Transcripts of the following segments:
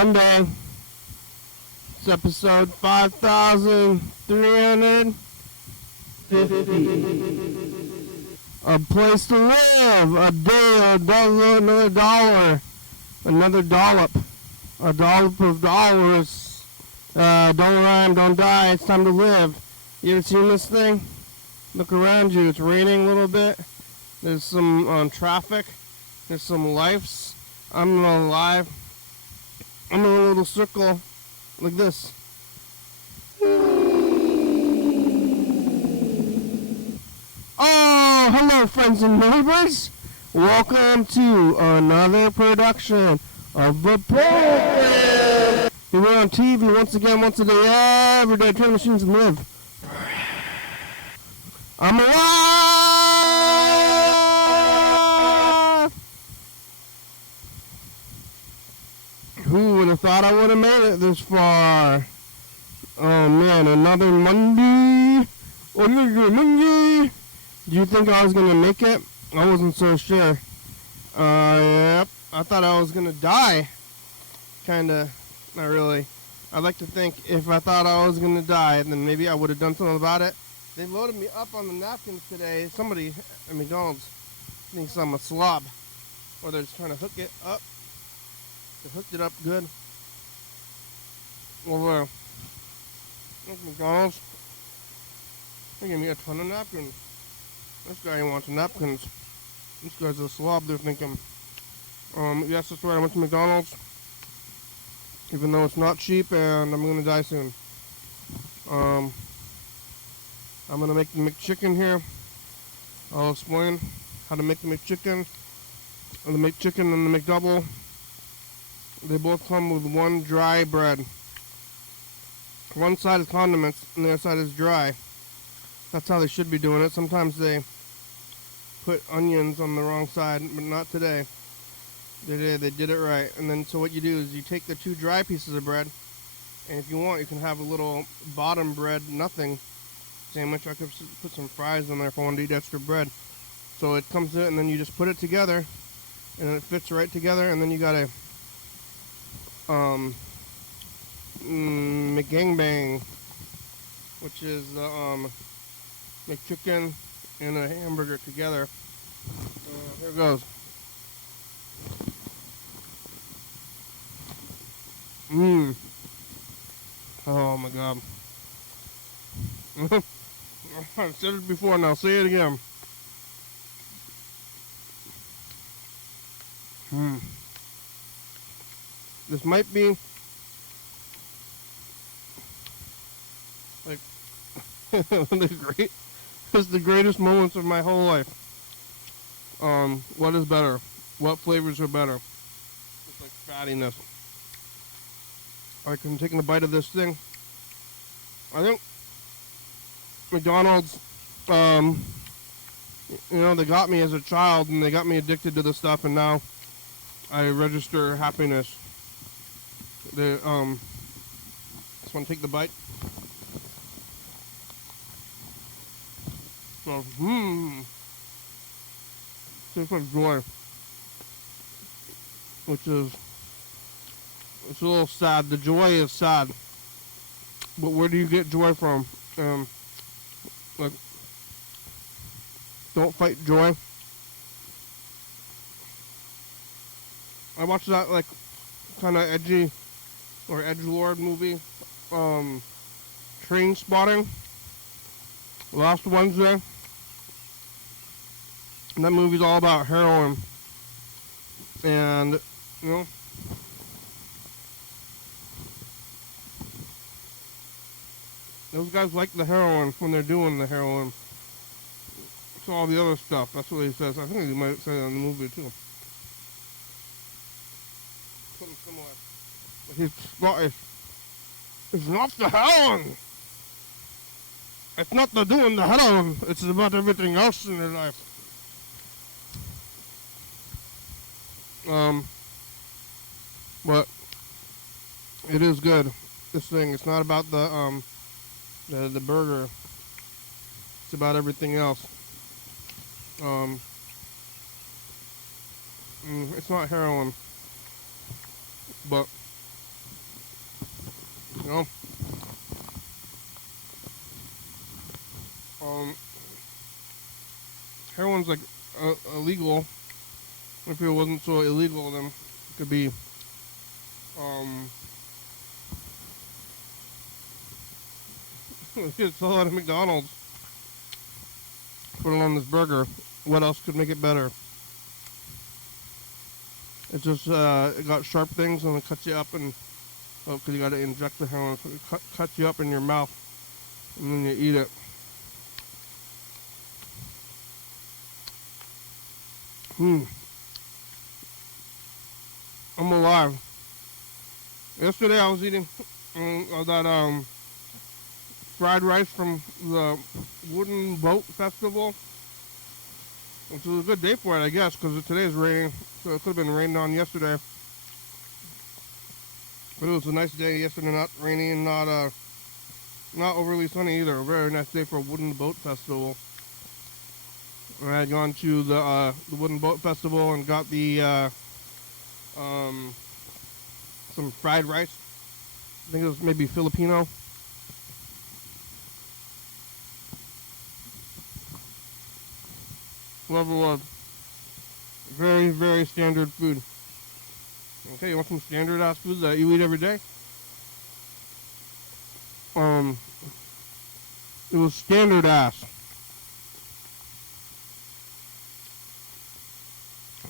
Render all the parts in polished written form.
Monday. It's episode 5,350. A place to live, a day, another dollar, another dollop, a dollop of dollars. Don't rhyme, don't die, it's time to live. You ever seen this thing? Look around you, it's raining a little bit. There's some traffic, there's some lives. I'm alive. I'm in a little circle like this. Oh, hello friends and neighbors. Welcome to another production of the program. Here we're on TV once again, once a day, every day. Turn machines and live. I'm alive! Who would have thought I would have made it this far? Oh man, another Monday. Another Monday. Do you think I was going to make it? I wasn't so sure. Yep. I thought I was going to die. Kinda. Not really. I'd like to think if I thought I was going to die, then maybe I would have done something about it. They loaded me up on the napkins today. Somebody at McDonald's thinks I'm a slob. Or they're just trying to hook it up. They hooked it up good. Well, look, McDonald's. They gave me a ton of napkins. This guy wants napkins. This guy's a slob, they're thinking. Yes, that's right, I went to McDonald's. Even though it's not cheap and I'm gonna die soon. I'm gonna make the McChicken here. I'll explain how to make the McChicken. And the McChicken and the McDouble, they both come with one dry bread. One side is condiments and the other side is dry. That's how they should be doing it. Sometimes they put onions on the wrong side, but not today. They did it right. And then so what you do is you take the two dry pieces of bread, and if you want, you can have a little bottom bread, nothing sandwich. I could put some fries on there if I wanted to eat extra bread. So it comes in, and then you just put it together, and it fits right together, and then you got a McGangbang, which is the McChicken and a hamburger together. Here it goes. Oh my god. I've said it before and I'll say it again. This might be like it's the greatest moments of my whole life. What is better? What flavors are better? It's like fattiness. I can take a bite of this thing. I think McDonald's, they got me as a child and they got me addicted to the stuff, and now I register happiness. They, just want to take the bite. So, tastes like joy, which is, it's a little sad. The joy is sad, but where do you get joy from? Like, don't fight joy. I watched that like kind of edgy or edgelord movie, Train Spotting, last Wednesday. And that movie's all about heroin, and those guys like the heroin when they're doing the heroin. It's all the other stuff. That's what he says. I think he might say that in the movie too. Something similar. But he's Scottish. It's not the heroin. It's not the doing the heroin. It's about everything else in their life. But it is good. This thing. It's not about the burger. It's about everything else. It's not heroin, but You know, um, heroin's like illegal. If it wasn't so illegal, then it could be it's sold out of McDonald's. Put it on this burger. What else could make it better? It's just it got sharp things and it cuts you up, and because you got to inject the heroin, so it cuts you up in your mouth, and then you eat it. I'm alive. Yesterday I was eating that fried rice from the Wooden Boat Festival, which was a good day for it, I guess, because today's raining, so it could have been raining on yesterday. But it was a nice day yesterday, not rainy and not overly sunny either. A very nice day for a Wooden Boat Festival. And I had gone to the Wooden Boat Festival and got the some fried rice. I think it was maybe Filipino. Whatever it was. Very, very standard food. Okay, you want some standard ass food that you eat every day? It was standard ass.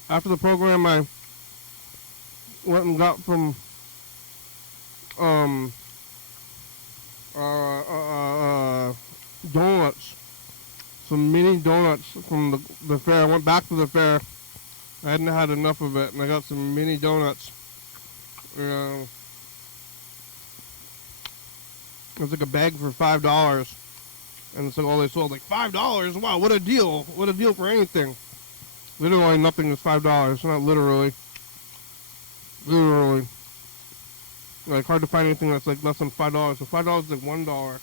After the program, I went and got from donuts, some mini donuts from the fair. I went back to the fair. I hadn't had enough of it, and I got some mini donuts. It was like a bag for $5, and it's like all they sold, like $5. Wow, what a deal! What a deal for anything. Literally nothing is $5. Not literally. Literally. Like hard to find anything that's like less than $5. So $5 is like $1.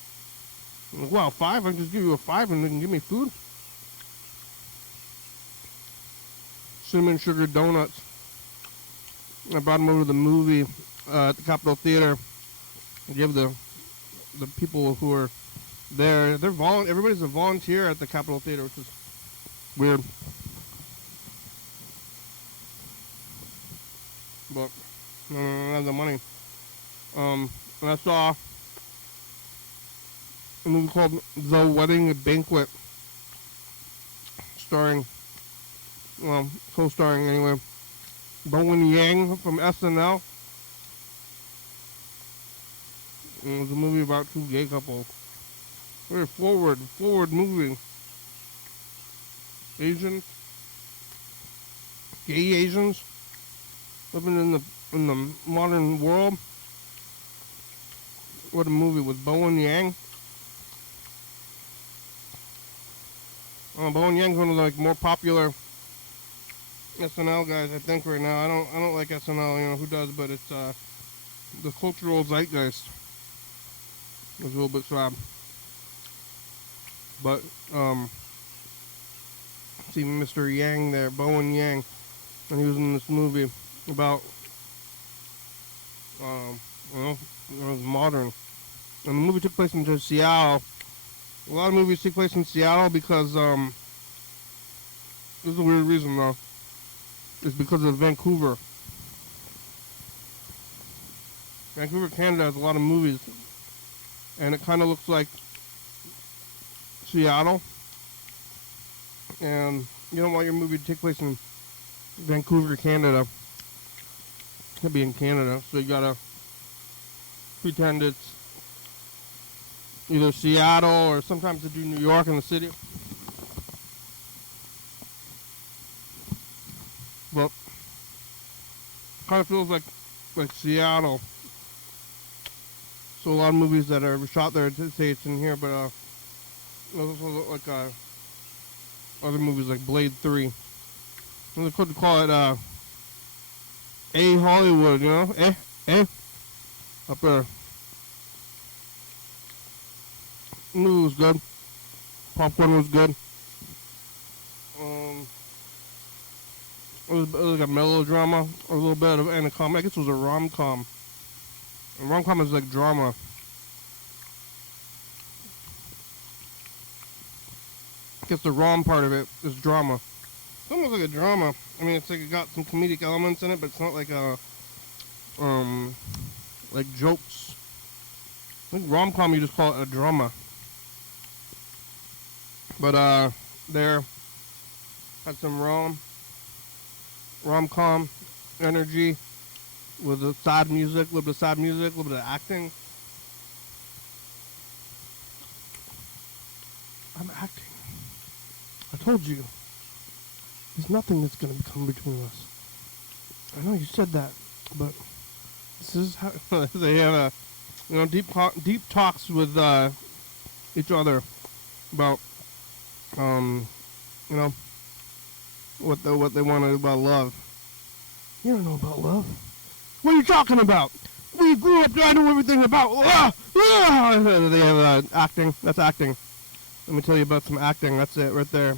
I'm like, wow, $5? I can just give you a $5 and they can give me food. Cinnamon sugar donuts. I brought them over to the movie at the Capitol Theater. I gave the people who are there. Everybody's a volunteer at the Capitol Theater, which is weird. But I don't have the money. And I saw a movie called The Wedding Banquet, co-starring anyway, Bowen Yang from SNL. It was a movie about two gay couples. Very forward movie. Asians, gay Asians, living in the modern world. What a movie with Bowen Yang. Bowen Yang's one of the like more popular SNL guys, I think, right now. I don't like SNL, you know who does, but it's the cultural zeitgeist. It was a little bit sad. But see Mr. Yang there, Bowen Yang, and he was in this movie about it was modern. And the movie took place in Seattle. A lot of movies take place in Seattle because this is a weird reason though. It's because of Vancouver. Vancouver, Canada has a lot of movies, and it kind of looks like Seattle. And you don't want your movie to take place in Vancouver, Canada. It could be in Canada, so you gotta pretend it's either Seattle or sometimes they do New York in the city. But kind of feels like Seattle. So a lot of movies that are shot there say it's in here, but also like other movies like Blade 3. And they could call it A Hollywood, you know? Up there. The movie was good. Popcorn was good. It was like a melodrama, or a little bit of and a comedy. I guess it was a rom-com. And rom-com is like drama. I guess the rom part of it is drama. It's almost like a drama. I mean, it's like it got some comedic elements in it, but it's not like a, like jokes. I think rom-com, you just call it a drama. But, there, had some rom-com energy with the sad music, a little bit of sad music, a little bit of acting. I'm acting. I told you. There's nothing that's going to come between us. I know you said that, but this is how they have deep talks with each other about what they want to about love. You don't know about love. What are you talking about? We grew up. I know everything about. They have acting. That's acting. Let me tell you about some acting. That's it right there.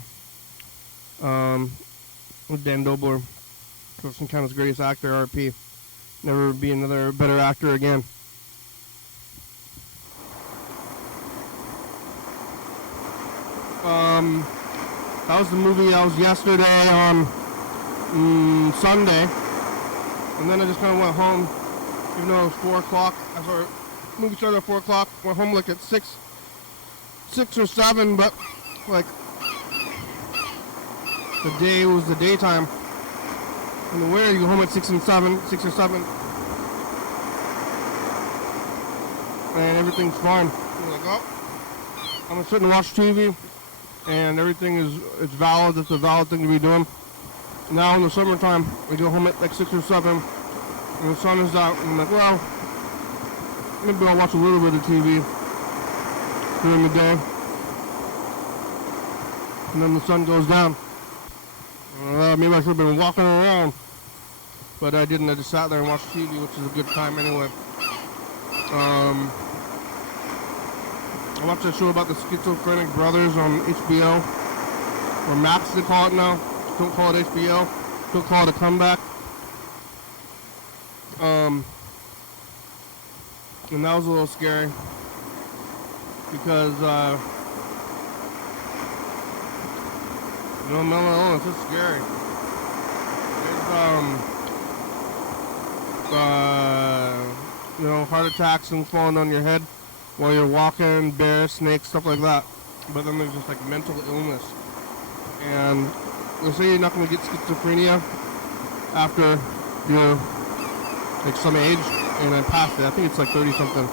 With Dan Dobler, Thurston County's greatest actor, RP. Never be another better actor again. That was the movie I was yesterday on Sunday. And then I just kind of went home, even though it was 4 o'clock. I saw the movie started at 4 o'clock. Went home like at 6 or 7, but like the day was the daytime. In the winter, you go home at 6 or 7. And everything's fine. You're like, oh, I'm gonna sit and watch TV, and everything it's valid. It's a valid thing to be doing. Now in the summertime, we go home at like 6 or 7, and the sun is out, and I'm like, well, maybe I'll watch a little bit of TV during the day, and then the sun goes down. Maybe I should have been walking around, but I didn't. I just sat there and watched TV, which is a good time anyway. I watched a show about the schizophrenic brothers on HBO, or Max they call it now. Don't call it HBO. Don't call it a comeback. And that was a little scary because mental illness is scary. Heart attacks and falling on your head while you're walking, bears, snakes, stuff like that. But then there's just like mental illness. And they say you're not going to get schizophrenia after you're like some age, and I passed it. I think it's like 30 something.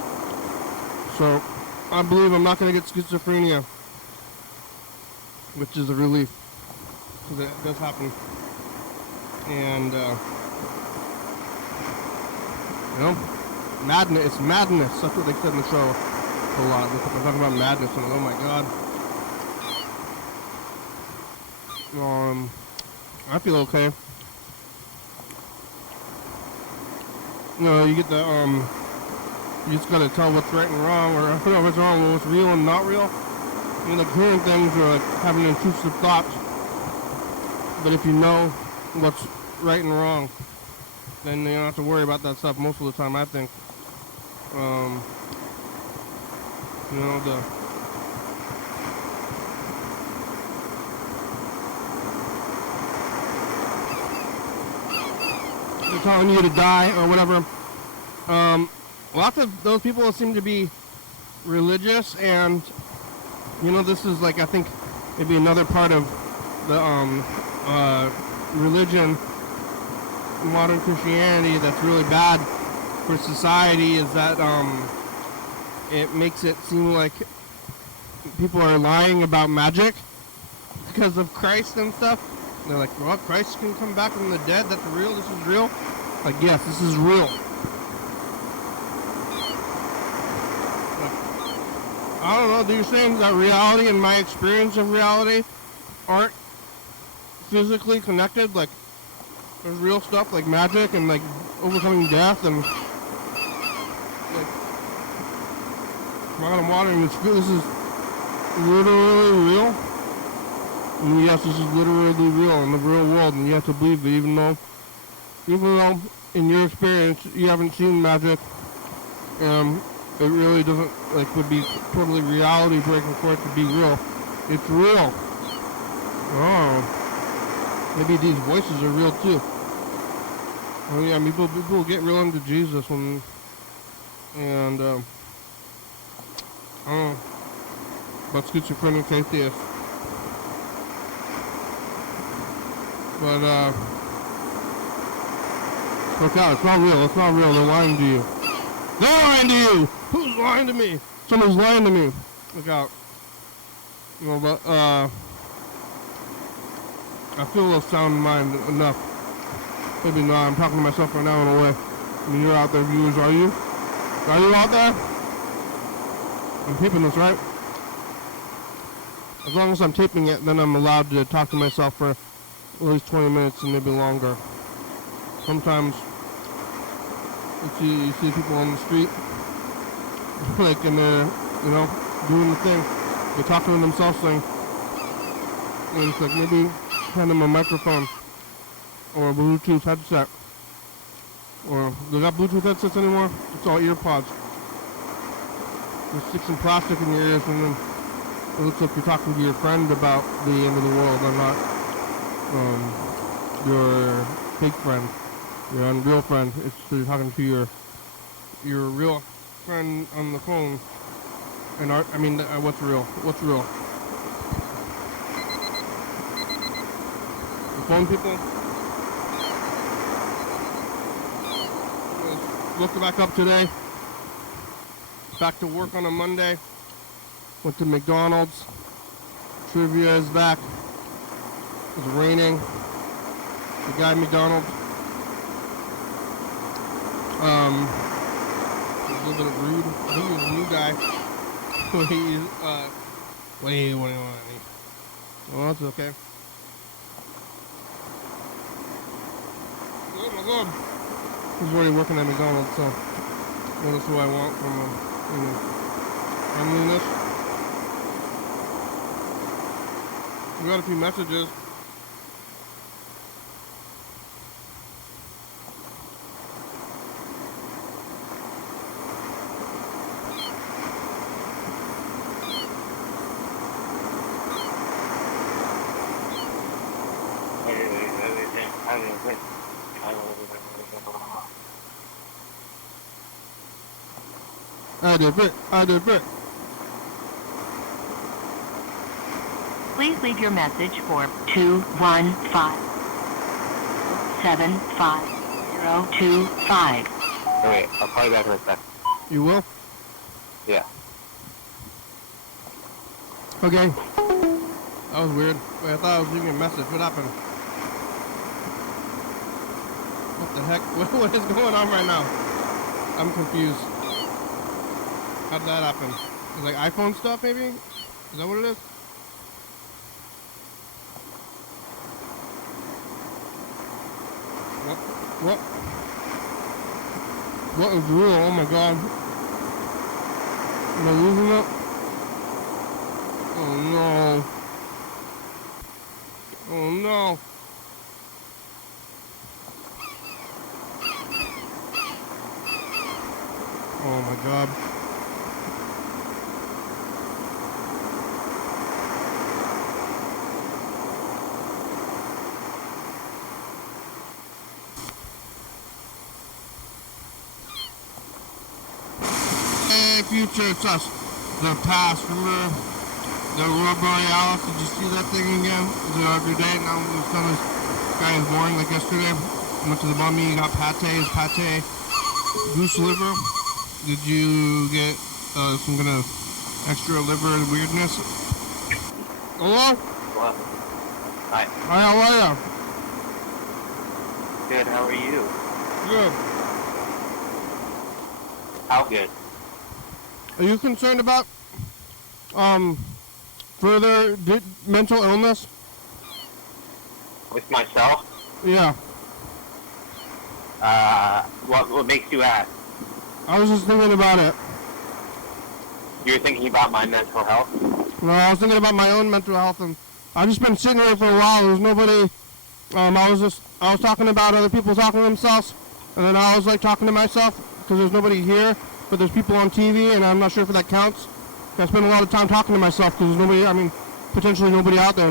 So I believe I'm not going to get schizophrenia, which is a relief, because it does happen. And madness. It's madness. That's what they said in the show a lot. They're talking about madness, and oh my god. I feel okay. You get the you just gotta tell what's right and wrong, or what's wrong, what's real and not real. Like hearing things or like having intrusive thoughts. But if you know what's right and wrong, then you don't have to worry about that stuff most of the time, I think. They're telling you to die or whatever. Lots of those people seem to be religious, and this is like, I think maybe another part of the religion, modern Christianity, that's really bad for society, is that it makes it seem like people are lying about magic because of Christ and stuff. They're like, well, Christ can come back from the dead. That's real. This is real. Like, yes, this is real. I don't know. They're saying that reality and my experience of reality aren't physically connected. Like, there's real stuff like magic and like overcoming death and like bottom water. And this is literally real. And yes, this is literally real in the real world, and you have to believe it, even though in your experience you haven't seen magic It really doesn't, like, would be totally reality breaking for it to be real. It's real. Oh. Maybe these voices are real too. Oh yeah, people get real into Jesus when, and, I don't know, about schizophrenic atheists. But, look out, it's not real, they're lying to you. They're lying to you! Who's lying to me? Someone's lying to me. Look out. You know, but, I feel a little sound mind enough. Maybe not, I'm talking to myself right now in a way. I mean, you're out there, viewers, are you? Are you out there? I'm taping this, right? As long as I'm taping it, then I'm allowed to talk to myself for at least 20 minutes and maybe longer. Sometimes you see people on the street, like, and they're, you know, doing the thing. They're talking to themselves, saying, and it's like maybe hand them a microphone or a Bluetooth headset. Or they got Bluetooth headsets anymore? It's all ear pods. They stick some plastic in your ears, and then it looks like you're talking to your friend about the end of the world, and not your fake friend, your unreal friend. It's you're talking to your real friend on the phone. And what's real? What's real? The phone people. Looked back up today. Back to work on a Monday. Went to McDonald's. Trivia is back. It was raining. The guy at McDonald's. A little bit of rude. I think he was a new guy. What do you want? Well, that's okay. Oh my God. He's already working at McDonald's, so that's what I want from him. Friendliness. We got a few messages. I did it. Please leave your message for 215-75025. Alright, I'll call you back in a sec. You will? Yeah. Okay. That was weird. Wait, I thought I was leaving a message. What happened? What the heck? What is going on right now? I'm confused. How did that happen? It's like iPhone stuff, maybe? Is that what it is? What? What is real? Oh my God. Am I losing it? Oh no. Oh no. Oh my God. Future, it's us. The past, remember the Aurora Borealis? Did you see that thing again? Is it every day? Now the sun is guy is boring like yesterday. Went to the mummy, got pate, goose liver. Did you get some kind of extra liver weirdness? Hello? Hello. Hi. Hi, how are you? Good, how are you? Good. How good? Are you concerned about further mental illness? With myself? Yeah. What makes you ask? I was just thinking about it. You're thinking about my mental health? No, I was thinking about my own mental health, and I've just been sitting here for a while. There's nobody. I was talking about other people talking to themselves, and then I was like talking to myself because there's nobody here. but there's people on TV, and I'm not sure if that counts. I spend a lot of time talking to myself because there's nobody. I mean, potentially nobody out there.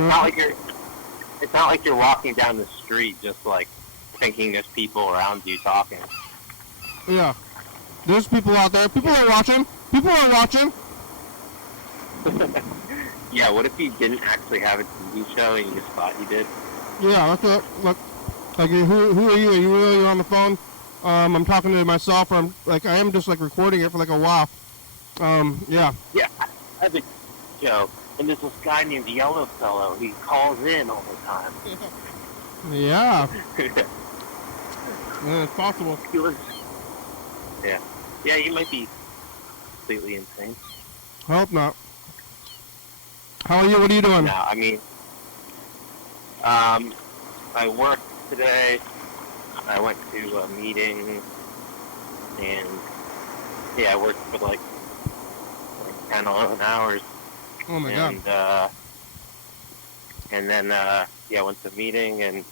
It's not like you're walking down the street just like thinking there's people around you talking. Yeah, there's people out there. People are watching. People are watching. Yeah, what if you didn't actually have a TV show and you just thought you did? Yeah, that's what. Look, like, who are you? Are you really on the phone? I'm talking to myself, or I am just like recording it for like a while. Yeah. Yeah, I have a show, and there's this guy named Yellowfellow. He calls in all the time. Yeah. Yeah, it's possible. Yeah. Yeah, you might be completely insane. I hope not. How are you? What are you doing? No, I mean, I worked today. I went to a meeting, and yeah, I worked for like 10, 11 hours. Oh my God. And then, yeah, I went to a meeting and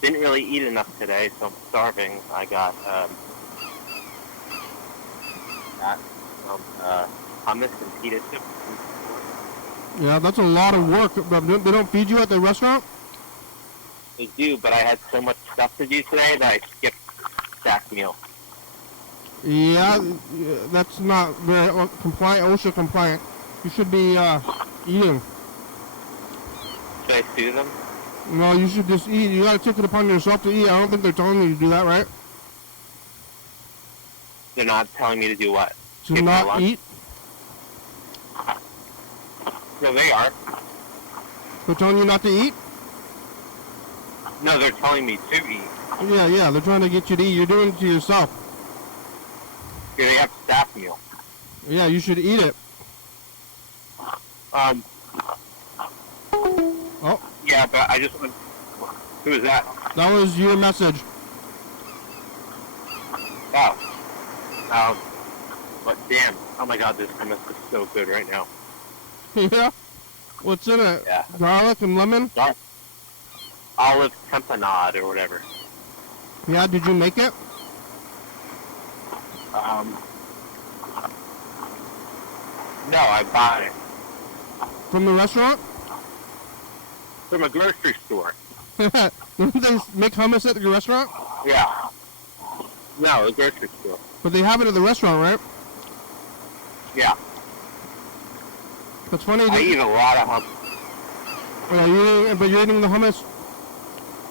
didn't really eat enough today, so I'm starving. I got some hummus and pita chips. Yeah, that's a lot of work. They don't feed you at the restaurant? They do, but I had so much stuff to do today that I skipped staff meal. Yeah, that's not very compliant, OSHA compliant. You should be eating. Should I sue them? No, you should just eat. You gotta take it upon yourself to eat. I don't think they're telling you to do that, right? They're not telling me to do what? To Skip my not lunch? eat? No, they are. They're telling you not to eat? No, they're telling me to eat. Yeah, they're trying to get you to eat. You're doing it to yourself. Yeah, they have staff meal. Yeah, you should eat it. Oh, Yeah, but I just want... Who is that? that was your message. Oh. But damn. Oh my God, this hummus is so good right now. Yeah? What's in it? Yeah. Garlic and lemon? Olive tamponade or whatever. Yeah, did you make it? No, I bought it From the restaurant? from a grocery store. Don't they make hummus at the restaurant? Yeah. No, a grocery store. But they have it at the restaurant, right? Yeah. That's funny. I eat a lot of hummus. But you're eating the hummus,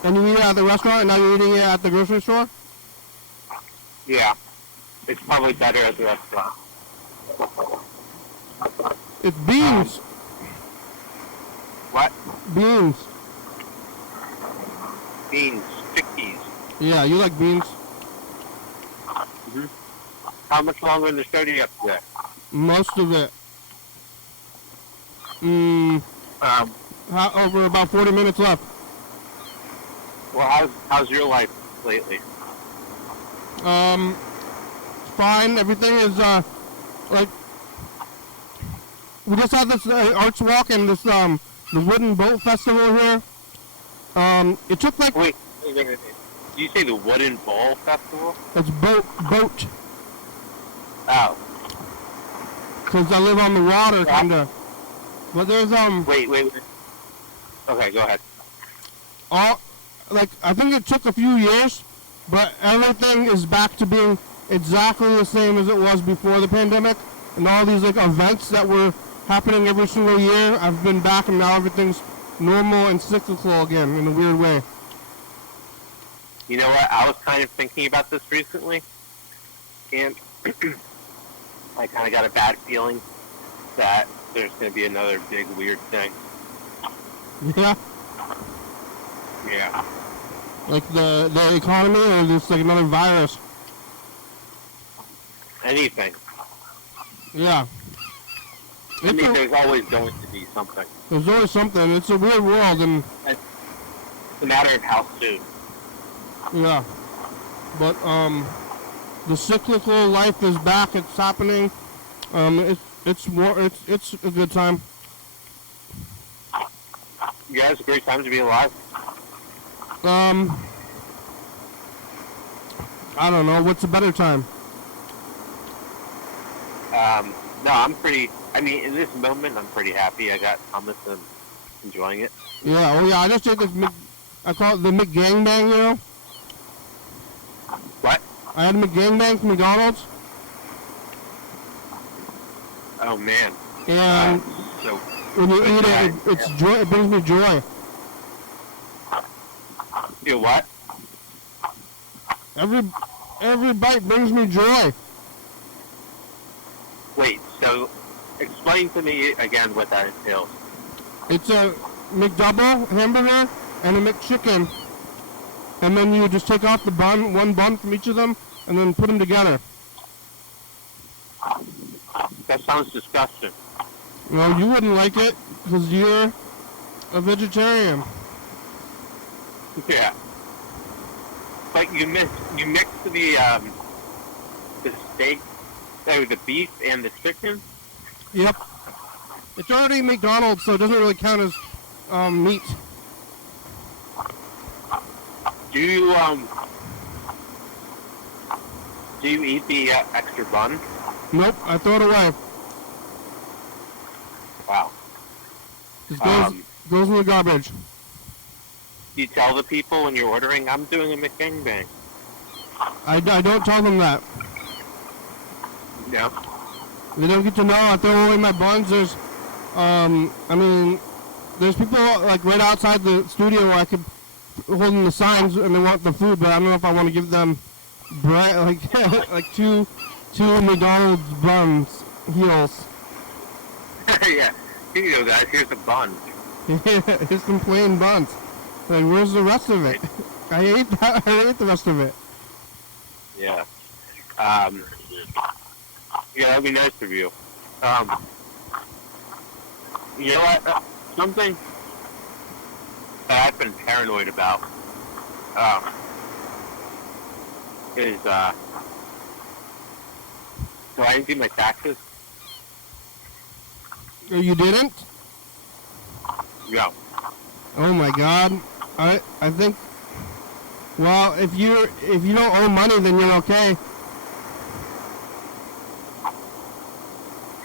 and you eat it at the restaurant, and now you're eating it at the grocery store? Yeah. It's probably better at the restaurant. It's beans. What? Beans. Beans. Chickpeas. Yeah, you like beans. Mm-hmm. How much longer in the show do you have today? Most of it. Over about 40 minutes left. Well, how's your life lately? Fine. Everything is, like, we just had this arts walk and this, the wooden boat festival here. It took like... Wait. Did you say the Wooden Bowl Festival? It's boat. Oh. Because I live on the water, Yeah. kinda. But there's, Wait. Okay, go ahead. I think it took a few years, but everything is back to being exactly the same as it was before the pandemic. And all these, like, events that were happening every single year, I've been back and now everything's normal and cyclical again in a weird way. You know what? I was kind of thinking about this recently, and I kind of got a bad feeling that there's going to be another big weird thing. Yeah? Yeah. Like the economy or just like another virus? Anything. Yeah. I mean, there's always going to be something. There's always something. It's a weird world, and... It's a matter of how soon. Yeah. But, the cyclical life is back. It's happening. It's a good time. You guys, a great time to be alive. I don't know. What's a better time? No, I'm pretty. I mean, in this moment, I'm pretty happy. I got hummus and enjoying it. Yeah, oh yeah, I just did this I call it the McGangbang, you know? What? I had a McGangbang from McDonald's. Oh man. And So when you eat it, it's joy. It brings me joy. you what? Every bite brings me joy. Wait. So explain to me again what that entails. It's a McDouble hamburger and a McChicken, and then you just take off the bun, one bun from each of them, and then put them together. That sounds disgusting. Well, you wouldn't like it because you're a vegetarian. Yeah. But you mix the steak, the beef and the chicken. Yep. It's already McDonald's, so it doesn't really count as meat. Do you eat the extra bun? Nope, I throw it away. Wow. Just goes in the garbage. You tell the people when you're ordering, I'm doing a McGangbang. I don't tell them that. Yeah. They don't get to know. I throw away my buns. There's, there's people like right outside the studio where I could holding the signs and they want the food, but I don't know if I want to give them bread, like two McDonald's buns, heels. Yeah. Here you go, guys. Here's a bun. Here's some plain buns. Like, where's the rest of it? I ate the rest of it. Yeah. Yeah, that'd be nice of you. You know what? Something that I've been paranoid about is so I didn't do my taxes. Oh, you didn't? No. Oh my God. I think. Well, if you don't owe money, then you're okay.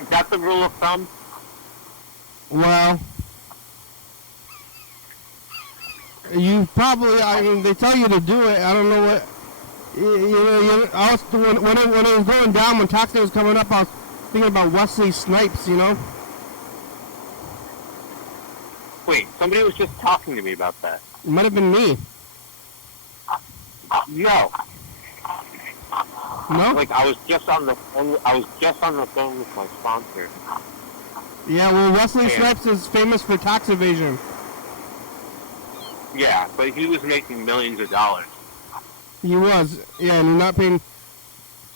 Is that the rule of thumb? Well, you probably. I mean, they tell you to do it. I don't know what. I was when it was going down when tax day was coming up. I was thinking about Wesley Snipes. You know. Wait, somebody was just talking to me about that. It might have been me. No. No? Like I was just on the phone with my sponsor. Yeah, well, Wesley Snipes is famous for tax evasion. Yeah, but he was making millions of dollars. He was, yeah, and he's not paying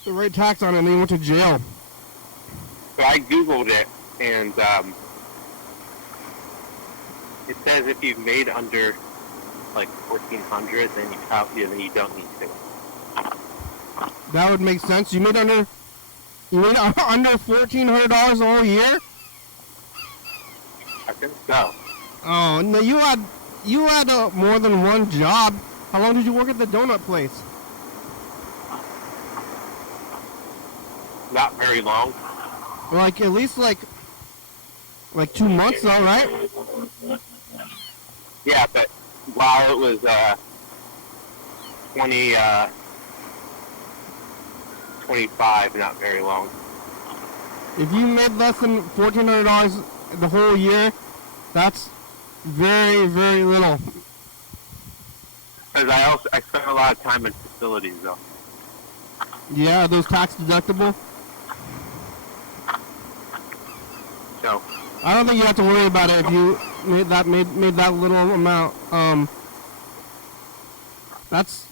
the right tax on it, and he went to jail. So I Googled it, and it says if you've made under like 1,400, then you don't need to. That would make sense. You made under $1,400 a whole year? I think so. Oh no, you had more than one job. How long did you work at the donut place? Not very long. Like at least like 2 months though, right? Yeah, but while it was 25, not very long. If you made less than $1,400 the whole year, that's very, very little. Because I spent a lot of time in facilities though. Yeah, are those tax deductible? So I don't think you have to worry about it if you made that little amount. That's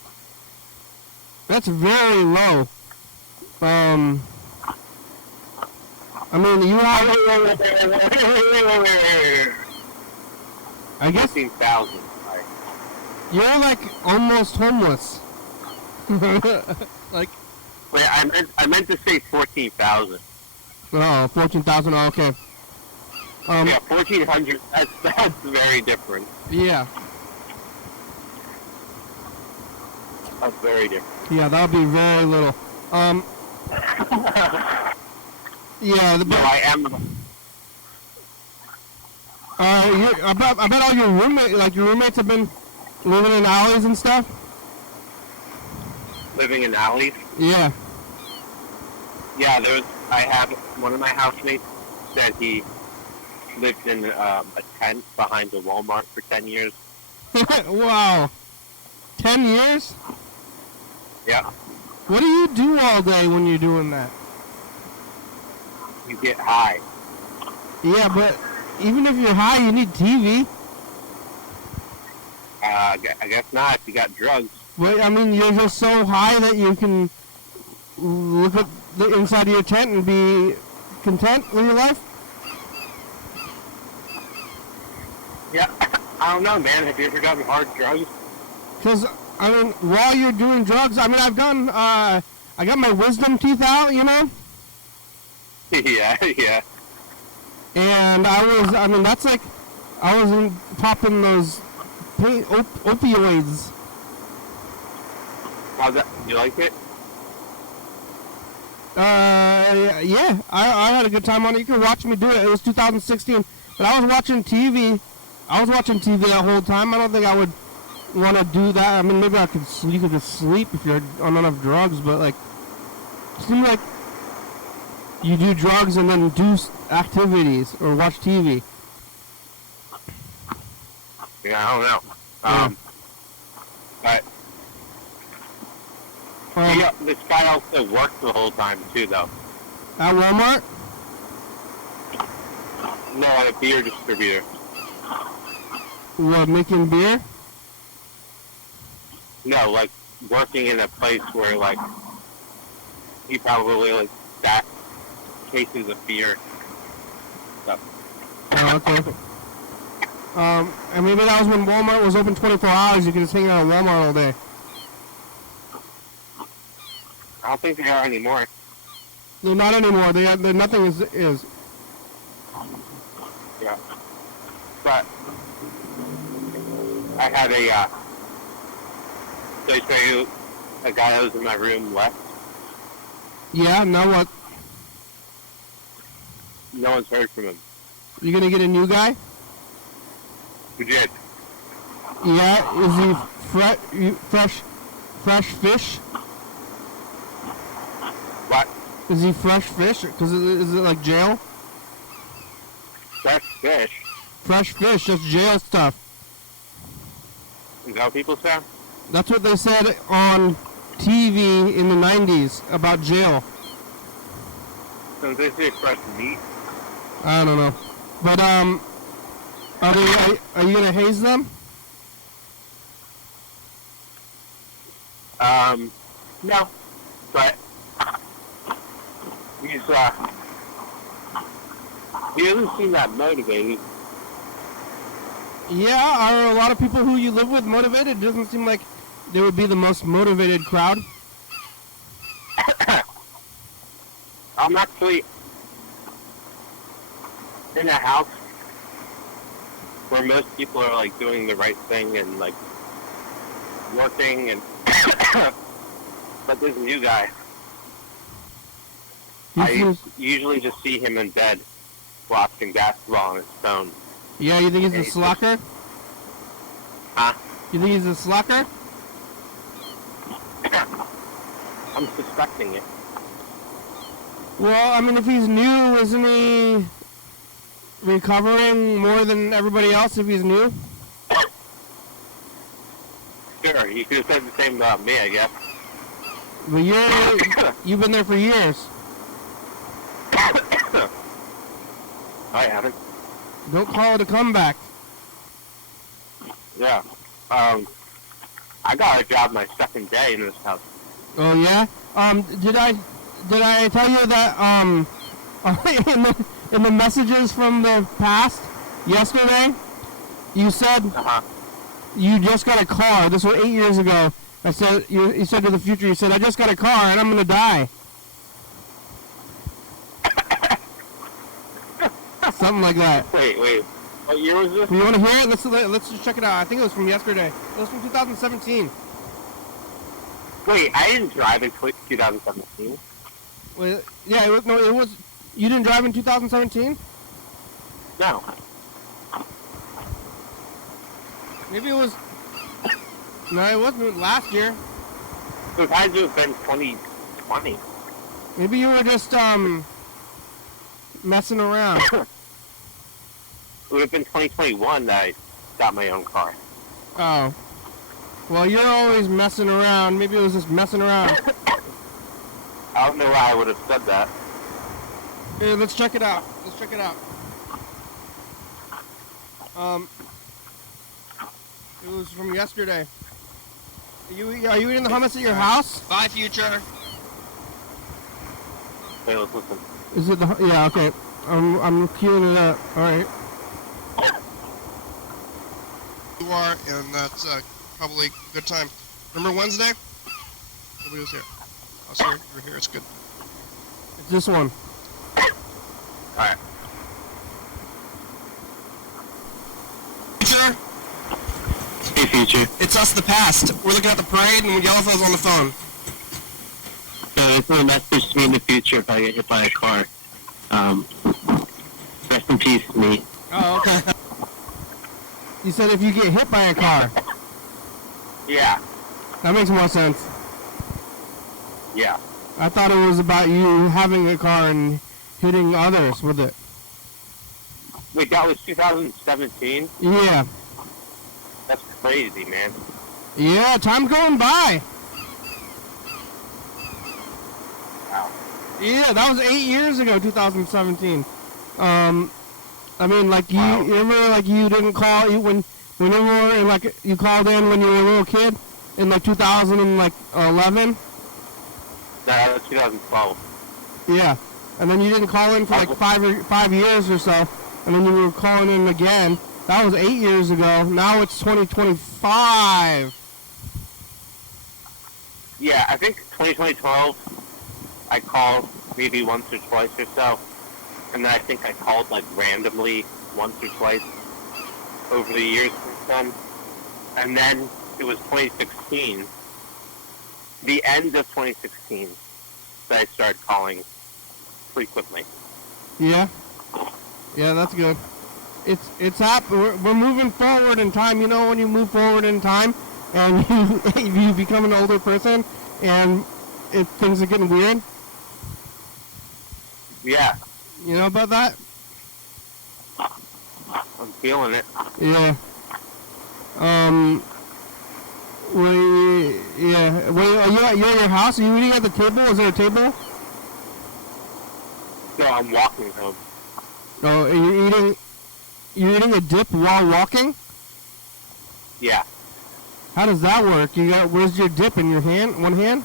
very low. I mean, you have. I guess 15,000. you're like almost homeless. Like. Wait, I meant to say 14,000. Oh, 14,000. Oh, okay. Yeah, 1,400. That's very different. Yeah. That's very different. Yeah, that'll be very little. Yeah, No, I am. I bet all your roommates have been living in alleys and stuff. Living in alleys. Yeah. Yeah, I have one of my housemates said he lived in a tent behind a Walmart for 10 years. Wow. 10 years? Yeah. What do you do all day when you're doing that? You get high. Yeah, but even if you're high, you need TV. I guess not if you got drugs. But, I mean, you're just so high that you can look at the inside of your tent and be content with your life? Yeah. I don't know, man. Have you ever done hard drugs? Because, I mean, while you're doing drugs, I mean, I've done, I got my wisdom teeth out, you know? Yeah, yeah. And I mean, that's like, I was popping those opioids. How's that? You like it? Yeah, I had a good time on it. You can watch me do it. It was 2016, but I was watching TV. I was watching TV the whole time. I don't think I would want to do that. I mean, maybe you could just sleep if you're on enough drugs, but like, it seems like you do drugs and then do activities or watch TV. Yeah, I don't know. But yeah, this guy also worked the whole time too, though. At Walmart? No, at a beer distributor. What, making beer? No, like working in a place where like he probably like stacked cases of beer. So. Oh, okay. And maybe that was when Walmart was open 24 hours. You could just hang out at Walmart all day. I don't think they are anymore. No, not anymore. They nothing is. Yeah. But I had so I show you a guy that was in my room left. Yeah, now what? No one's heard from him. You gonna get a new guy? Who did? Yeah, is he fresh fish? What? Is he fresh fish? Because is it like jail? Fresh fish? Fresh fish, just jail stuff. Is that what people say? That's what they said on TV in the 90s about jail. So they say fresh meat? I don't know. But, are you gonna haze them? No. But he doesn't seem that motivated. Yeah, are a lot of people who you live with motivated? It doesn't seem like they would be the most motivated crowd. I'm actually in a house where most people are like doing the right thing and like working and but this new guy, I usually just see him in bed watching basketball on his phone. Yeah, you think he's a slacker? Huh? You think he's a slacker? I'm suspecting it. Well, I mean, if he's new, isn't he recovering more than everybody else if he's new? Sure, you could have said the same about me, I guess. But you've been there for years. I haven't. Don't call it a comeback. Yeah. I got a job my second day in this house. Oh yeah. Did I tell you that in the messages from the past yesterday, you said you just got a car. This was 8 years ago. I said you said to the future. You said I just got a car and I'm gonna die. Something like that. Wait. What year was this? You want to hear it? Let's just check it out. I think it was from yesterday. It was from 2017. Wait, I didn't drive in 2017. Well, yeah, it was You didn't drive in 2017? No. Maybe it was... No, it wasn't last year. It had to have been 2020. Maybe you were just, messing around. It would have been 2021 that I got my own car. Oh. Well, you're always messing around. Maybe it was just messing around. I don't know why I would have said that. Hey, let's check it out. Let's check it out. It was from yesterday. Are you eating the hummus at your house? Bye, future. Wait, let's listen. Is it the... Yeah, okay. I'm queuing it up. All right. You are, and that's probably a good time. Remember Wednesday? Nobody was here. I was here. You were here. It's good. It's this one. Alright. Future? Hey, future. It's us, the past. We're looking at the parade, and Yellowfell's on the phone. So it's a message to me in the future if I get hit by a car. Rest in peace, me. Oh, okay. You said if you get hit by a car. Yeah. That makes more sense. Yeah. I thought it was about you having a car and hitting others with it. Wait, that was 2017? Yeah. That's crazy, man. Yeah, time's going by. Wow. Yeah, that was 8 years ago, 2017. I mean, like you, Wow. you remember, like you didn't call when you were in, like you called in when you were a little kid in like 2011. No, that was 2012. Yeah, and then you didn't call in for like 5 years or so, and then you were calling in again. That was 8 years ago. Now it's 2025. Yeah, I think 2012, I called maybe once or twice or so. And then I think I called like randomly once or twice over the years since then. And then it was 2016, the end of 2016, that I started calling frequently. Yeah. Yeah, that's good. It's we're moving forward in time. You know, when you move forward in time and you become an older person and things are getting weird. Yeah, You know about that? I'm feeling it. Yeah. Wait, are you at your house? Are you eating at the table? Is there a table? No, I'm walking home. Oh, are you're eating a dip while walking? Yeah. How does that work? Where's your dip in your hand? One hand?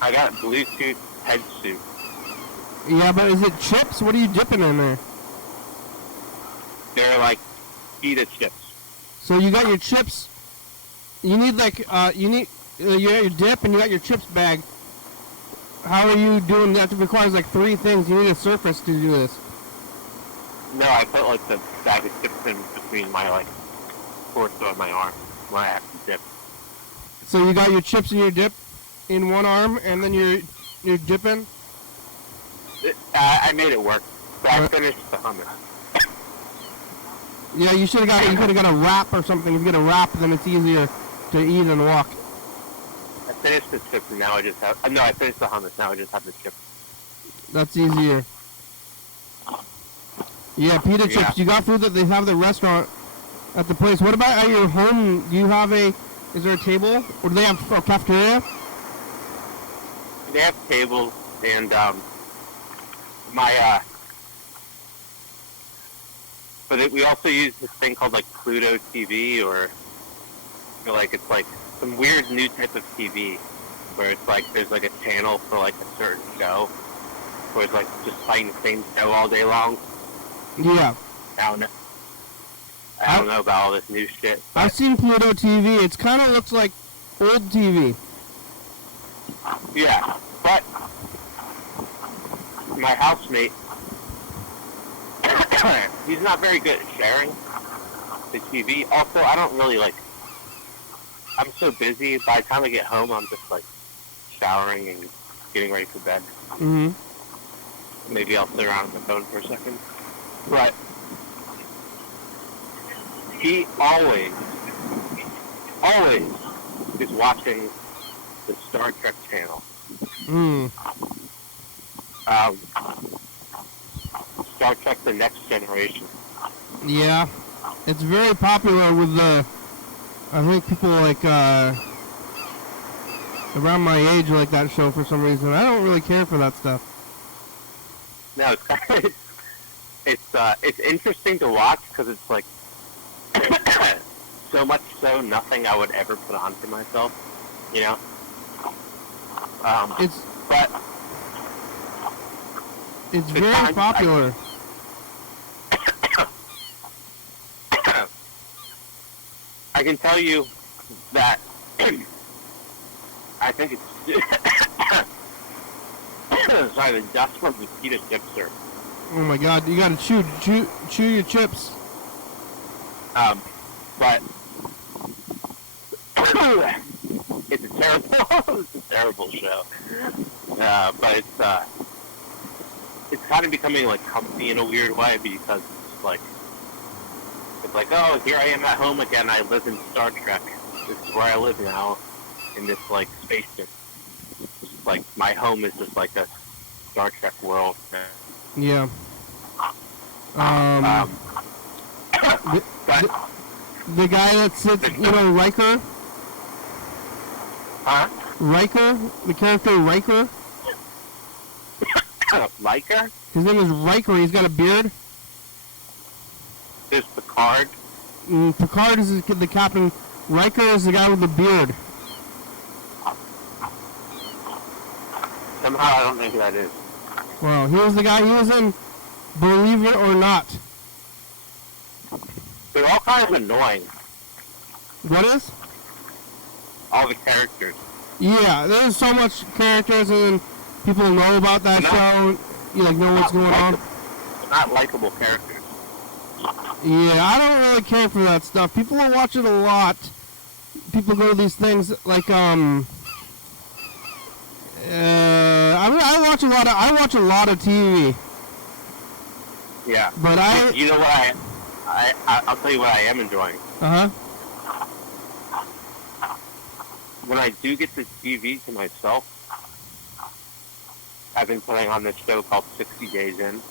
I got Bluetooth head soup. Yeah, but is it chips? What are you dipping in there? They're like pita chips. So you got your chips. You need you got your dip and you got your chips bag. How are you doing that? It requires like 3 things. You need a surface to do this. No, I put like the bag of chips in between my like torso and my arm when I have to dip. So you got your chips and your dip in one arm, and then you're dipping. I made it work. So I finished the hummus. Yeah, you could have got a wrap or something. If you get a wrap, then it's easier to eat and walk. I finished the chips and now I just have... no, I finished the hummus. Now I just have the chips. That's easier. Yeah, pita chips. Yeah. You got food that they have at the restaurant at the place. What about at your home? Do you have is there a table? Or do they have a cafeteria? They have tables and but we also use this thing called like Pluto TV or like it's like some weird new type of TV where it's like there's like a channel for like a certain show where it's like just playing the same show all day long. Yeah. I don't know about all this new shit. I've seen Pluto TV. It kind of looks like old TV. Yeah, but my housemate, he's not very good at sharing the TV. Also, I don't really I'm so busy. By the time I get home, I'm just like showering and getting ready for bed. Mm-hmm. maybe I'll sit around on the phone for a second. But he always is watching the Star Trek channel. Star Trek: The Next Generation. Yeah, it's very popular with I think people like around my age like that show for some reason. I don't really care for that stuff. No, it's interesting to watch because it's like so much so nothing I would ever put on for myself, you know. It's very popular. I can tell you that I think it's sorry, the dust from the pita chips are. Oh my God! You gotta chew your chips. But it's a terrible show. But it's kind of becoming like comfy in a weird way because it's like, oh, here I am at home again. I live in Star Trek. This is where I live now, in this like spaceship. It's like my home is just like a Star Trek world. Yeah. The guy that sits, Riker. Huh? Riker, the character Riker. Riker? His name is Riker. He's got a beard. There's Picard. Picard is the captain. Riker is the guy with the beard. Somehow I don't know who that is. Well, he was the guy. He was in Believe It or Not. They're all kind of annoying. What is? All the characters. Yeah, there's so much characters and people know about that show. You know what's going on. They're not likable characters. Yeah, I don't really care for that stuff. People will watch it a lot. People go to these things like I watch a lot of TV. Yeah. But you know what I'll tell you what I am enjoying. Uh-huh. When I do get the TV to myself, I've been putting on this show called 60 Days In.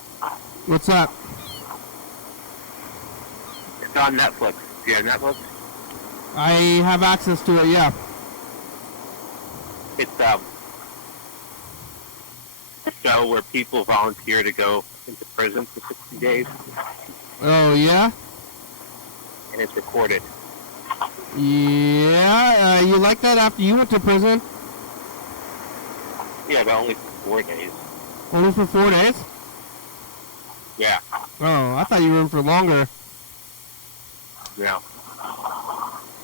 What's that? It's on Netflix. Do you have Netflix? I have access to it, yeah. It's a show where people volunteer to go into prison for 60 days. Oh, yeah? And it's recorded. Yeah, you like that after you went to prison? Yeah, but only for 4 days. Only for 4 days? Yeah. Oh, I thought you were in for longer. Yeah.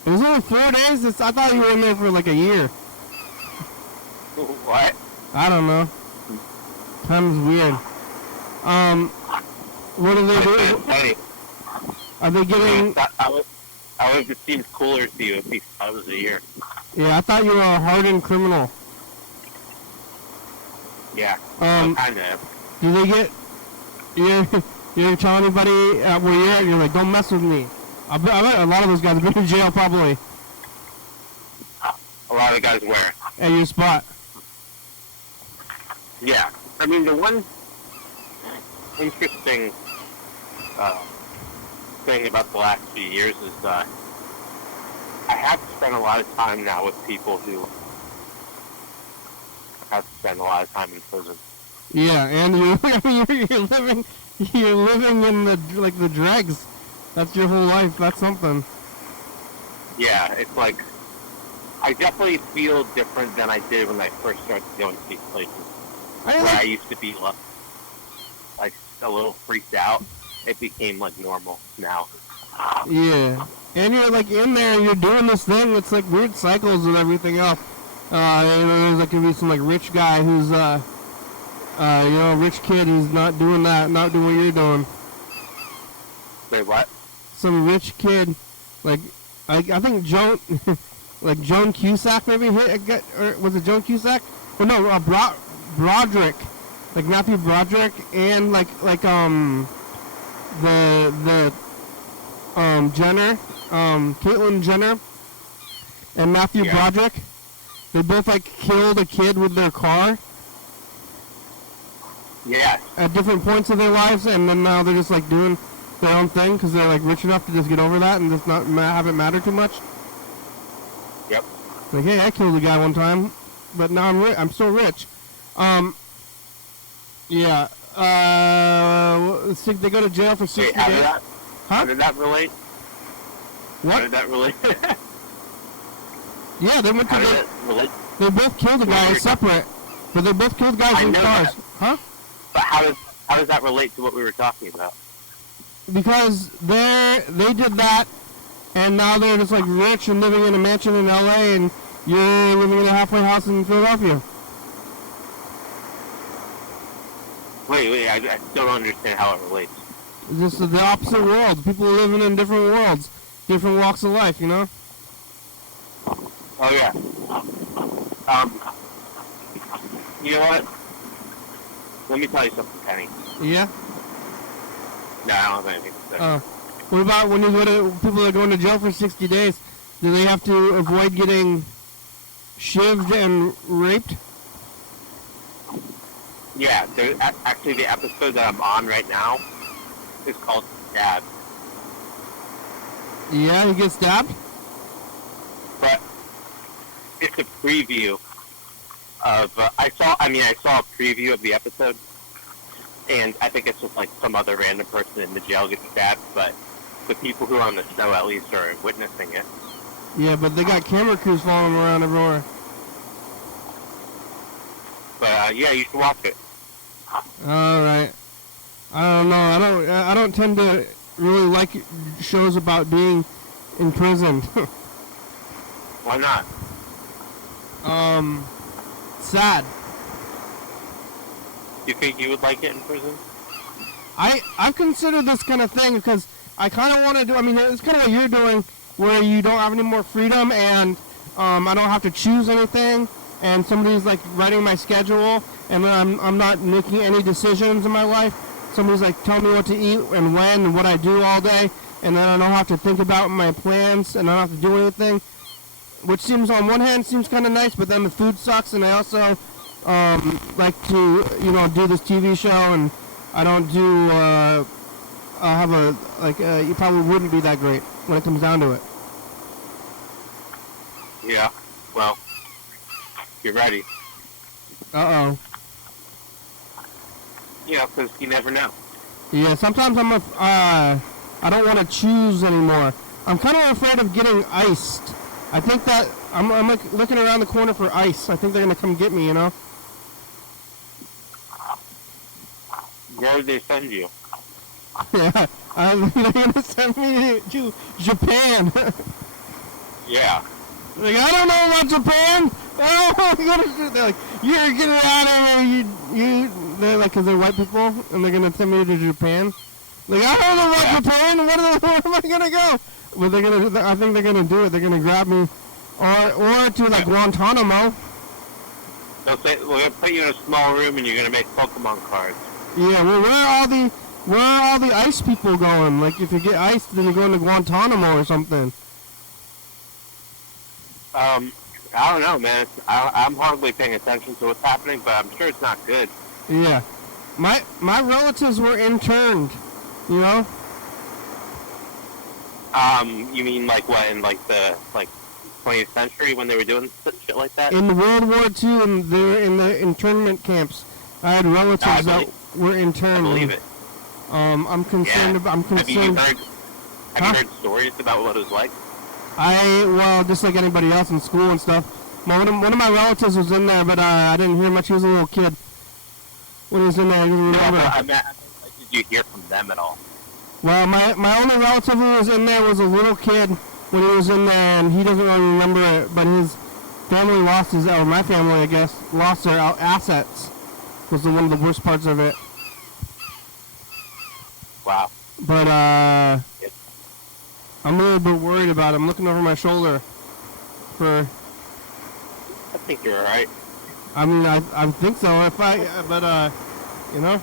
It was only 4 days? I thought you were in there for like a year. What? I don't know. Time's weird. What are they doing? Hey. Are they getting... I would have just seemed cooler to you if he thought it was a year. Yeah, I thought you were a hardened criminal. Yeah. Kind of. Do they get... You didn't tell anybody where you're at, and you're like, don't mess with me. I bet a lot of those guys have been in jail, probably. A lot of guys where? At your spot. Yeah. I mean, the one interesting thing about the last few years is I have spent a lot of time now with people who have spent a lot of time in prison. Yeah, and you're living in the dregs. That's your whole life. That's something. Yeah, it's like I definitely feel different than I did when I first started going to these places. I used to be like a little freaked out. It became like normal now. Yeah, and you're like in there and you're doing this thing. It's like weird cycles and everything else. There's like gonna be some like rich guy who's a rich kid who's not doing that, not doing what you're doing. Wait, what? Some rich kid, like I think Joan, like Joan Cusack maybe hit, or was it Joan Cusack? Oh no, Broderick. like Matthew Broderick and like the Jenner, Caitlyn Jenner and Matthew Broderick, they both like killed a kid with their car. Yes. At different points of their lives, and then now they're just like doing their own thing because they're like rich enough to just get over that and just not have it matter too much. Yep. Like, hey, I killed a guy one time, but now I'm so rich. Yeah. They go to jail for 60 Wait, days. How did that relate? What? How did that relate? Yeah, they went to How did it relate? They both killed a guy separate, but they both killed guys in cars. That. Huh? But how does that relate to what we were talking about? Because they did that, and now they're just like rich and living in a mansion in LA, and you're living in a halfway house in Philadelphia. Wait, I still don't understand how it relates. It's just the opposite world. People are living in different worlds, different walks of life, you know? Oh, yeah. You know what? Let me tell you something, Penny. Yeah? No, I don't have anything to say. What about when you go to people that are going to jail for 60 days? Do they have to avoid getting shivved and raped? Yeah, actually the episode that I'm on right now is called Stabbed. Yeah, he gets stabbed? But it's a preview of I saw a preview of the episode, and I think it's just like some other random person in the jail gets stabbed, but the people who are on the show at least are witnessing it. Yeah, but they got camera crews following around everywhere. But yeah, you should watch it. All right. I don't know. I don't tend to really like shows about being in prison. Why not? Sad. You think you would like it in prison? I've considered this kind of thing because I kind of want to do. I mean, it's kind of what you're doing, where you don't have any more freedom, and I don't have to choose anything, and somebody's like writing my schedule, and then I'm not making any decisions in my life. Somebody's like telling me what to eat and when and what I do all day, and then I don't have to think about my plans, and I don't have to do anything. Which seems, on one hand, seems kind of nice, but then the food sucks, and I also like to, do this TV show, and I don't do, you probably wouldn't be that great when it comes down to it. Yeah, well, you're ready. Uh-oh. Because you never know. Yeah, sometimes I don't want to choose anymore. I'm kind of afraid of getting iced. I think that I'm like looking around the corner for ice. I think they're going to come get me, Where did they send you? Yeah, they're going to send me to Japan. Yeah. Like, I don't know about Japan. They're like, you're getting out of here. They're like, because they're white people, and they're going to send me to Japan. Like, I don't know about Japan. Where am I going to go? But I think they're gonna do it. They're gonna grab me, or to like Guantanamo. They'll say we're gonna put you in a small room and you're gonna make Pokemon cards. Yeah, well, where are all the ice people going? Like, if you get iced, then you're going to Guantanamo or something. I don't know, man. I'm hardly paying attention to what's happening, but I'm sure it's not good. Yeah, my relatives were interned, You mean like what, in like the 20th century when they were doing shit like that? In World War II, and they were in the internment camps. I had relatives that were interned. I believe it. I'm concerned. Yeah. I'm concerned. Have you heard stories about what it was like? Just like anybody else in school and stuff. One of my relatives was in there, but I didn't hear much. He was a little kid when he was in there. I didn't remember. No, I meant, did you hear from them at all? Well, my only relative who was in there was a little kid when he was in there, and he doesn't really remember it, but his family my family, I guess, lost their assets. Was one of the worst parts of it. Wow. But, I'm a little bit worried about it. I'm looking over my shoulder I think you're alright. I mean, I think so. You know?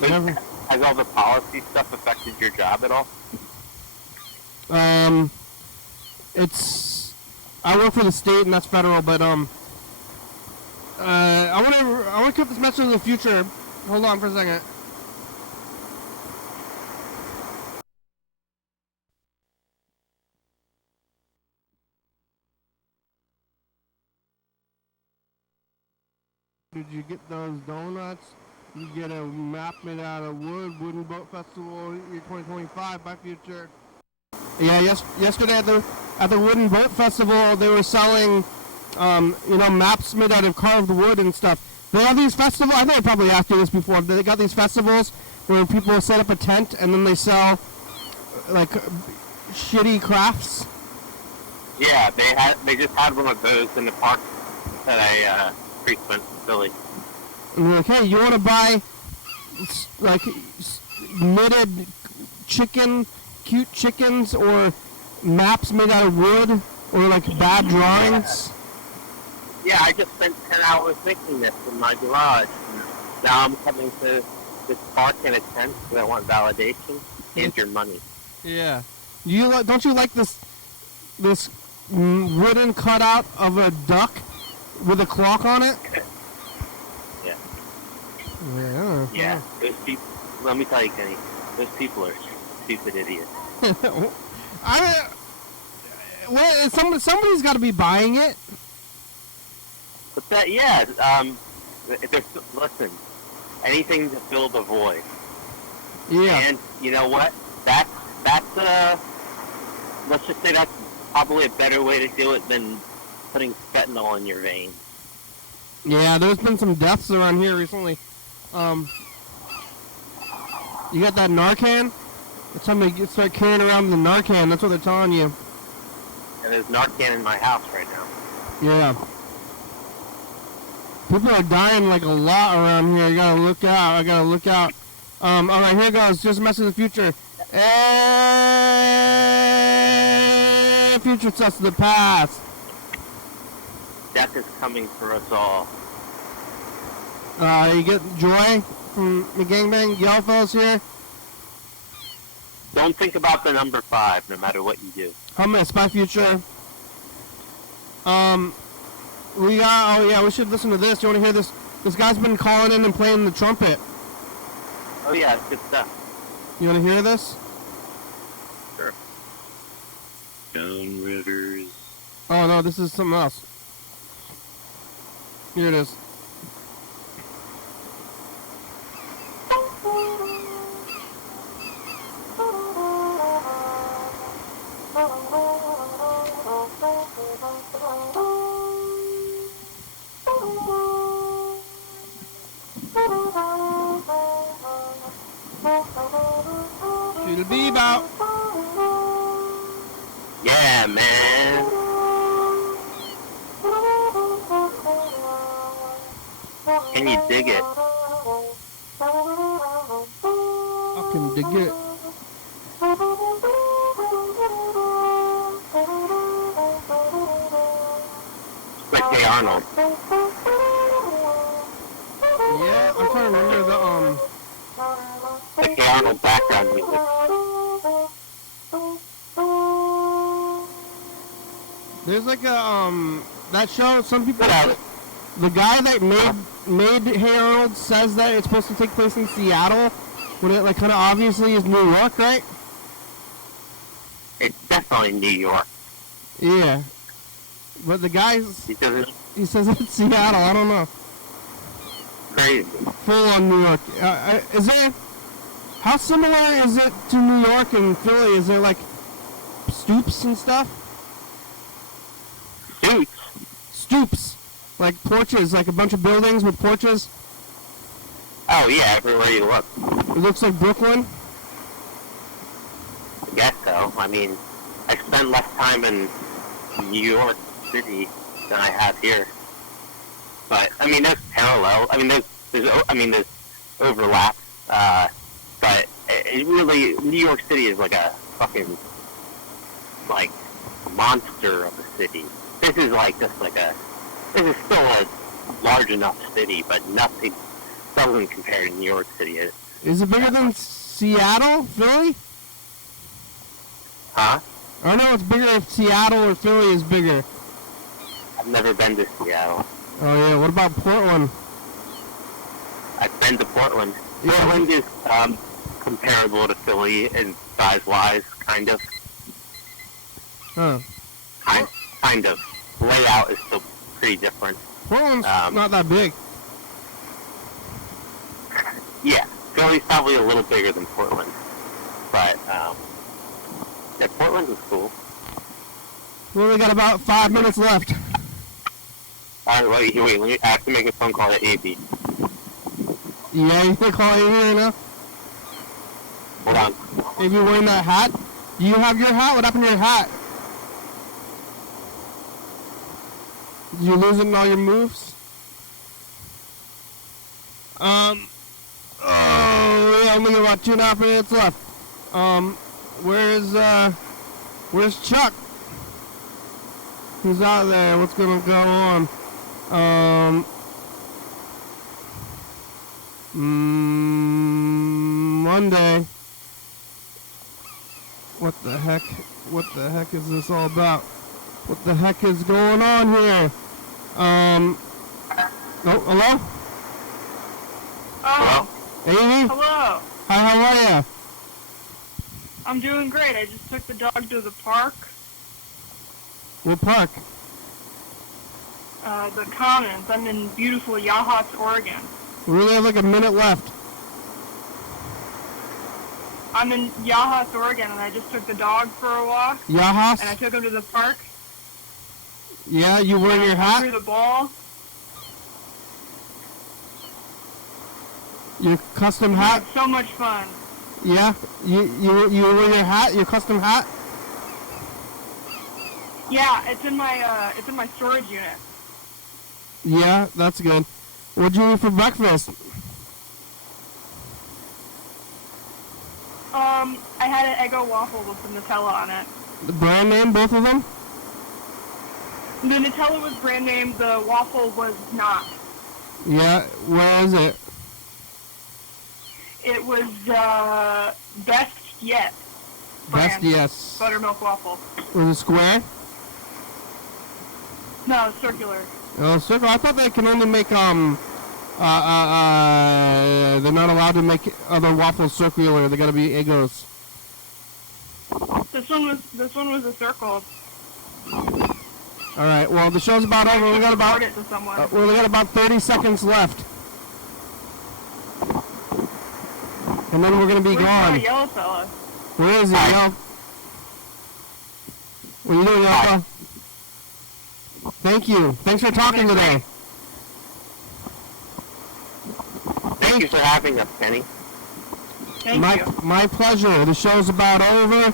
You never... Has all the policy stuff affected your job at all? It's... I work for the state, and that's federal, but, I want to keep this message in the future. Hold on for a second. Did you get those donuts? You get a map made out of wood, Wooden Boat Festival, year 2025, by future. Yeah, yesterday at the Wooden Boat Festival, they were selling, maps made out of carved wood and stuff. They have these festivals, I think I probably asked you this before, they got these festivals where people set up a tent and then they sell, like, shitty crafts. Yeah, they just had one of those in the park that I frequent in Philly. And they're like, hey, you want to buy, like, knitted cute chickens, or maps made out of wood, or, like, bad drawings? Yeah, I just spent 10 hours making this in my garage. And now I'm coming to this park in a tent because I want validation and your money. Yeah. Don't you like this wooden cutout of a duck with a clock on it? Yeah. Yeah. Those people. Let me tell you, Kenny. Those people are stupid idiots. Somebody's got to be buying it. But listen, anything to fill the void. Yeah. And you know what? That's let's just say that's probably a better way to do it than putting fentanyl in your veins. Yeah, there's been some deaths around here recently. You got that Narcan? It's time to start carrying around the Narcan. That's what they're telling you. And there's Narcan in my house right now. Yeah. People are dying like a lot around here. You gotta look out. I gotta look out. Alright, here goes. Just a message of the future. Future stuff's the past. Death is coming for us all. You get joy from the gangbang yellow fellas here. Don't think about the number 5, no matter what you do. Hummus, bye future. We should listen to this. You want to hear this? This guy's been calling in and playing the trumpet. Oh yeah, it's good stuff. You want to hear this? Sure. Stone Rivers. Oh no, this is something else. Here it is. It'll be about. Yeah, man. Can you dig it? I can dig it. Like Hey Arnold. Yeah, I'm trying to remember the Like Hey Arnold background music. There's like a that show. Some people. The guy that made Hey Arnold says that it's supposed to take place in Seattle, when it like kind of obviously is New York, right? It's definitely New York. Yeah, but the guy he says it's Seattle. I don't know. Crazy. Full on New York. Is there? How similar is it to New York and Philly? Is there like stoops and stuff? Stoops. Like porches, like a bunch of buildings with porches. Oh yeah, everywhere you look. It looks like Brooklyn. I guess so. I mean, I spend less time in New York City than I have here. But I mean, there's parallel. I mean, there's overlap. But it really, New York City is like a fucking like monster of a city. This is like just like a. This is still a large enough city, but nothing doesn't compare to New York City. Is it bigger than Seattle, Philly? Huh? I don't know if it's bigger if Seattle or Philly is bigger. I've never been to Seattle. Oh yeah, what about Portland? I've been to Portland. Yeah, Portland is comparable to Philly in size-wise, kind of. Huh. Kind of. Layout is still pretty different. Portland's not that big. Yeah, Philly's probably a little bigger than Portland. But, yeah, Portland is cool. We only got about 5 minutes left. Alright, wait, I have to make a phone call to AB. Yeah, you think call Amy right now? Hold on. If you're wearing that hat? Do you have your hat? What happened to your hat? Did you lose it in all your moves? Oh, yeah, only about 2.5 minutes left. Where's Chuck? Who's out there? What's gonna go on? Monday. What the heck? What the heck is this all about? What the heck is going on here? Oh, hello? Oh, Amy? hello. Hi, how are ya? I'm doing great. I just took the dog to the park, What park? the Commons. I'm in beautiful Yachats, Oregon. We really have like a minute left. I'm in Yachats, Oregon, and I just took the dog for a walk, and I Yahas? took him to the park. Yeah, you wearing your Threw hat? the ball. Your custom We hat? had so much fun. Yeah? You wearing your hat? Your custom hat? Yeah, it's in my storage unit. Yeah, that's good. What'd you eat for breakfast? I had an Eggo waffle with some Nutella on it. The brand name, both of them? The Nutella was brand name. The waffle was not. Yeah, where is it? It was Best Yet. Best brand yes. Buttermilk waffle. Was it square? No, circular. Oh, circle. I thought they can only make they're not allowed to make other waffles circular. They gotta be Eggos. This one was a circle. All right. Well, the show's about over. We got about Forward it to someone. we got about 30 seconds left, and then we're gonna be Where's gone. that yellow fella? Where is he, yo? What are you doing, Alpha? Thank you. Thanks for talking today. Thank you for having us, Kenny. Thank you. My pleasure. The show's about over.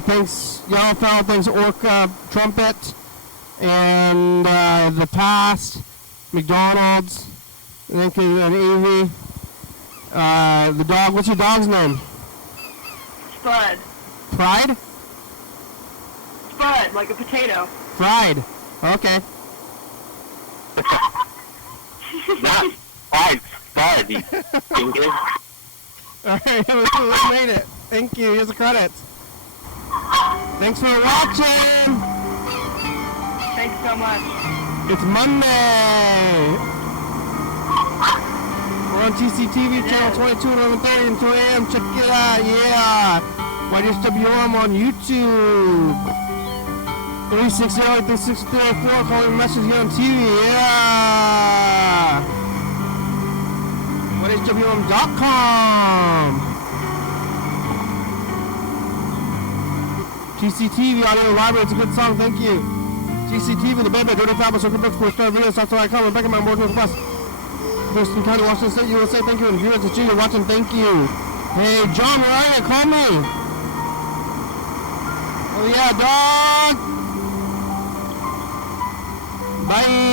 Thanks, Yellowfell. Thanks, Orca Trumpet, and the past, McDonald's. Thank you, and Avery. The dog. What's your dog's name? Spud. Pride? Spud, like a potato. Fried. Okay. Not quite Spud, you dingus. All right, we made it. Thank you. Here's the credits. Thanks for watching. Thanks so much. It's Monday. We're on TCTV channel 22 at 11:30 and 2 a.m. Check it out. Yeah. YDHWM on YouTube. 360-363-4. Call me a message here on TV. Yeah. YDHWM.com. GCTV Audio Library. It's a good song. Thank you. GCTV, the band, Dirty Fabulous, Circle Books, for Star Videos, that's where I come. Rebecca, my board Northwest. Thurston County, Washington State, USA. Thank you. And viewers at you're watching, thank you. Hey, John, where are you? Call me. Oh, yeah, dog. Bye.